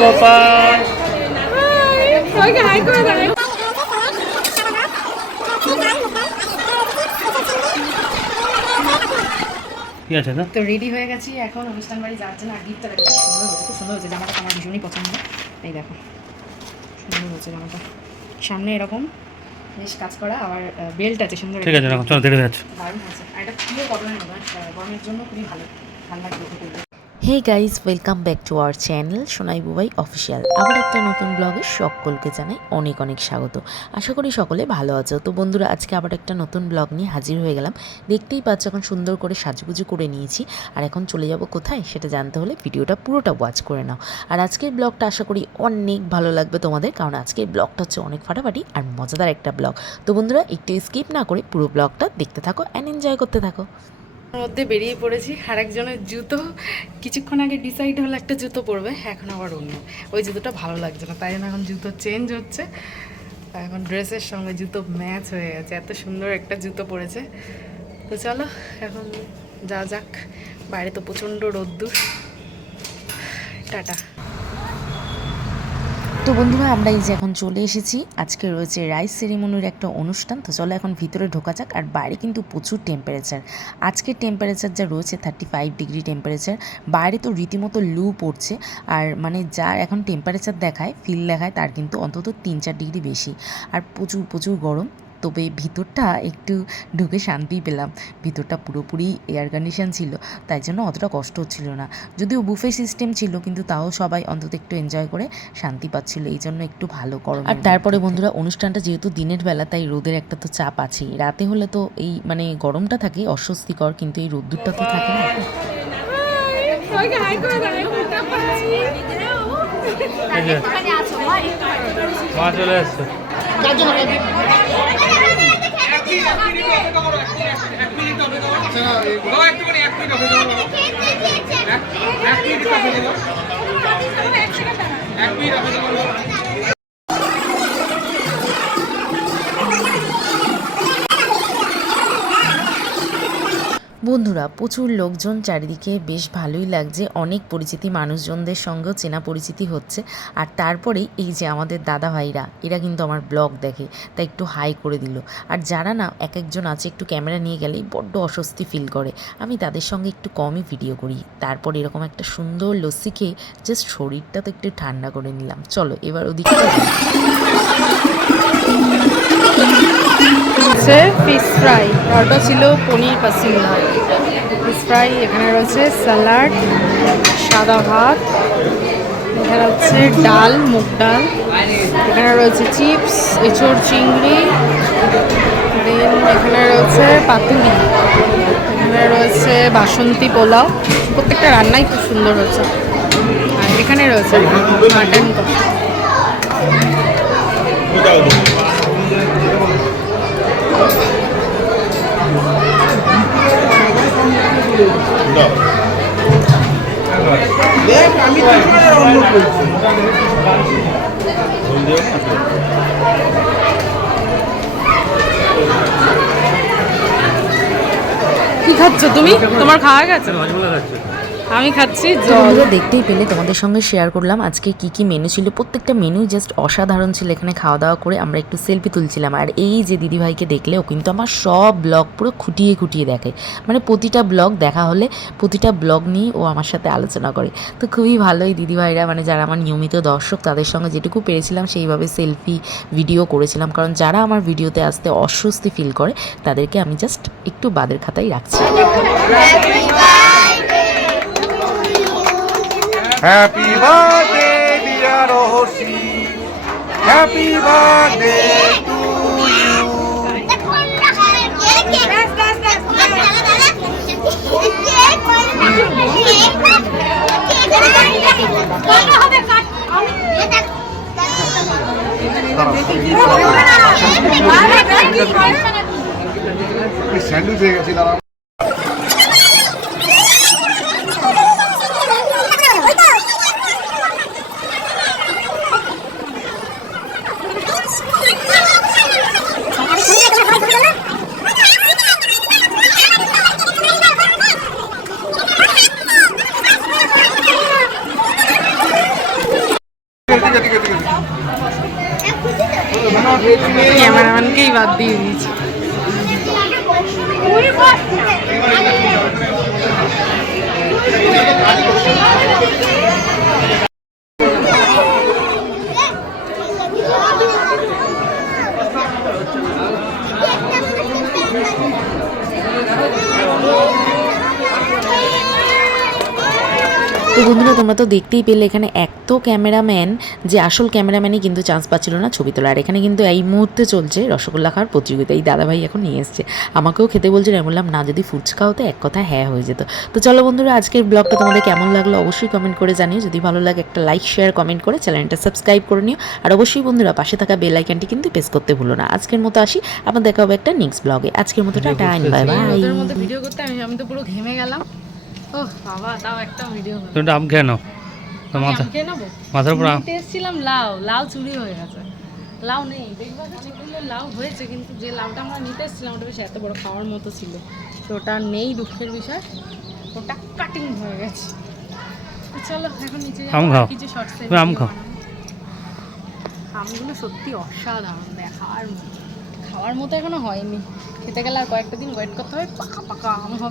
গোপাল সবাইকে হাই করে দাও কি আছে তো রেডি হয়ে গেছি এখন অনুষ্ঠান বাড়ি যাওয়ার জন্য আর গিফটটা দেখো সুন্দর হয়েছে খুব সুন্দর হয়েছে জামাটা আমার ভীষণই পছন্দ। এই দেখো সুন্দর হয়েছে জামাটা। সামনে এরকম বেশ কাজ করা আবার বেল্ট আছে সুন্দর ঠিক আছে রাখো চলো দেখে যাচ্ছে। দারুণ হয়েছে। আর এটা পুরো কটনের মতো গরমের জন্য খুবই ভালো ভালো লাগবে ওকে পরলে। Hey guys welcome back to our channel Sonai Bubai official আবার একটা নতুন ব্লগে সকলকে জানাই অনেক অনেক স্বাগত। আশা করি সকলে ভালো আছো। তো বন্ধুরা, আজকে আবার একটা নতুন ব্লগ নিয়ে হাজির হয়ে গেলাম। দেখতেই পাচ্ছ এখন সুন্দর করে সাজুগুজু করে নিয়েছি। আর এখন চলে যাব কোথায় সেটা জানতে হলে ভিডিওটা পুরোটা ওয়াচ করে নাও। আর আজকের ব্লগটা আশা করি অনেক ভালো লাগবে তোমাদের, কারণ আজকের ব্লগটা হচ্ছে অনেক ফাটাফাটি আর মজাদার একটা ব্লগ তো বন্ধুরা, একটু স্কিপ না করে পুরো ব্লগটা দেখতে থাকো অ্যান্ড এনজয় করতে থাকো। মধ্যে বেরিয়ে পড়েছি। আর একজনের জুতো, কিছুক্ষণ আগে ডিসাইড হলো একটা জুতো পরবে, এখন আবার অন্য। ওই জুতোটা ভালো লাগছে না, তাই জন্য এখন জুতো চেঞ্জ হচ্ছে। এখন ড্রেসের সঙ্গে জুতো ম্যাচ হয়ে গেছে, এত সুন্দর একটা জুতো পরেছে। তো চলো, এখন যা যাক, বাইরে তো প্রচণ্ড রোদ্দুর। টাটা। তো বন্ধুরা আমরা এই যে এখন চলে এসেছি। আজকে রয়েছে রাইস সেরিমনির একটা অনুষ্ঠান। তো চলো এখন ভিতরে ঢোকা যাক। আর বাইরে কিন্তু প্রচুর টেম্পারেচার আজকের টেম্পারেচার যা রয়েছে থার্টি ফাইভ ডিগ্রি টেম্পারেচার বাইরে তো রীতিমতো লু পড়ছে। আর মানে যার এখন টেম্পারেচার দেখায় ফিল দেখায়, তার কিন্তু অন্তত তিন চার ডিগ্রি বেশি। আর প্রচুর প্রচুর গরম। তবে ভিতরটা একটু ঢুকে শান্তি পেলাম। ভিতরটা পুরোপুরি এয়ার কন্ডিশন ছিল তাই জন্য অতটা কষ্ট হচ্ছিল না। যদিও বুফে সিস্টেম ছিল কিন্তু তাও সবাই অন্তত একটু এনজয় করে শান্তি পাচ্ছিল। এই জন্য একটু ভালো গরম আর তারপরে বন্ধুরা অনুষ্ঠানটা যেহেতু দিনের বেলা তাই রোদের একটা তো চাপ আছেই। রাতে হলে তো এই মানে গরমটা থাকে অস্বস্তিকর কিন্তু এই রোদ্দুরটা তো থাকে না। সবাইকে হাই করে দাও মিনিট অপেক্ষা মা বন্ধুরা, প্রচুর লোকজন চারিদিকে বেশ ভালোই লাগছে। অনেক পরিচিতি মানুষজনদের সঙ্গেও চেনা পরিচিতি হচ্ছে। আর তারপরেই এই যে আমাদের দাদা ভাইরা, এরা কিন্তু আমার ব্লগ দেখে, তাই একটু হাই করে দিল। আর যারা না এক একজন আছে, একটু ক্যামেরা নিয়ে গেলেই বড্ড অস্বস্তি ফিল করে। আমি তাদের সঙ্গে একটু কমই ভিডিও করি। তারপর এরকম একটা সুন্দর লস্যি খেয়ে জাস্ট শরীরটা তো একটু ঠান্ডা করে নিলাম। চলো, এবার ওদিকে হচ্ছে ফিশ ফ্রাই ওটা ছিল পনির পাসিন্দা ফিশ ফ্রাই এখানে রয়েছে স্যালাড সাদা ভাত। এখানে হচ্ছে ডাল, মুগ ডাল। এখানে রয়েছে চিপস এঁচড় চিংড়ি। দেন এখানে রয়েছে পাতুলি এখানে রয়েছে বাসন্তী পোলাও। প্রত্যেকটা রান্নাই খুব সুন্দর হচ্ছে আর এখানে রয়েছে মাটন কষা। কি খাচ্ছ তুমি? তোমার খাওয়া গেছে? খাচ্ছে। আমি খাচ্ছি বন্ধুরা দেখতেই পেলে তোমাদের সঙ্গে শেয়ার করলাম আজকে কি কি মেনু ছিল। প্রত্যেকটা মেনু জাস্ট অসাধারণ ছিল এখানে খাওয়া দাওয়া করে আমরা একটু সেলফি তুলছিলাম। আর এই যে দিদিভাইকে দেখলে ও কিন্তু আমার সব ব্লগ পুরো খুঁটিয়ে খুঁটিয়ে দেখে। মানে প্রতিটা ব্লগ দেখা হলে প্রতিটা ব্লগ নিয়ে ও আমার সাথে আলোচনা করে। তো খুবই ভালো এই দিদিভাইরা মানে যারা আমার নিয়মিত দর্শক তাদের সঙ্গে যেটুকু পেরেছিলাম সেইভাবে সেলফি ভিডিও করেছিলাম। কারণ যারা আমার ভিডিওতে আসতে অস্বস্তি ফিল করে তাদেরকে আমি জাস্ট একটু বাদের খাতায় রাখছি। Happy birthday, dear Roshi. Happy birthday ক্যামেরাম্যানকেই বাদ দিয়ে দিয়েছি। তো বন্ধুরা তোমরা তো দেখতেই পেলে এখানে এত ক্যামেরাম্যান যে আসল ক্যামেরাম্যানই কিন্তু চান্স পাচ্ছিল না ছবি তোলা আর এখানে কিন্তু এই মুহূর্তে চলছে রসগোল্লা খাওয়ার প্রতিযোগিতা। এই দাদাভাই এখন নিয়ে এসছে। আমাকেও খেতে বলছিল আমি বললাম না যদি ফুচকা হতো এক কথা হ্যাঁ হয়ে যেত। তো চলো বন্ধুরা আজকের ব্লগটা তোমাদের কেমন লাগল অবশ্যই কমেন্ট করে জানিও। যদি ভালো লাগে একটা লাইক শেয়ার কমেন্ট করে চ্যানেলটা সাবস্ক্রাইব করে নিও। আর অবশ্যই বন্ধুরা পাশে থাকা বেল আইকনটি কিন্তু প্রেস করতে ভুলো না। আজকের মতো আসি আবার দেখা হবে একটা নেক্সট ব্লগে আজকের মতো টাটা বাই বাই মধ্যে ভিডিও করতে আমি আমি তো পুরো ঘেমে গেলাম। ও বাবা একটা ভিডিও তুমি আম খেয়ে নাও। মাথা খেয়ে নেব? মাথার উপর এসেছিলাম লাউ। লাউ চুরি হয়ে গেছে। লাউ নেই। দেখবা অনেকগুলো লাউ হয়েছে কিন্তু যে লাউটা আমরা নিতে এসেছিলাম ওটা বেশ এত বড় খাওয়ার মতো ছিল। তো ওটা নেই দুঃখের বিষয়। ওটা কাটিং হয়ে গেছে। চলো এখন নিচে আম খাও। কিছু শর্টস আম খাও। আমগুলো সত্যি অসাধারণ দেখার মতো। খাওয়ার মতো এখনও হয়নি। খেতে গেলে আর কয়েকটা দিন ওয়েট করতে হবে। পাকা পাকা আম হবে।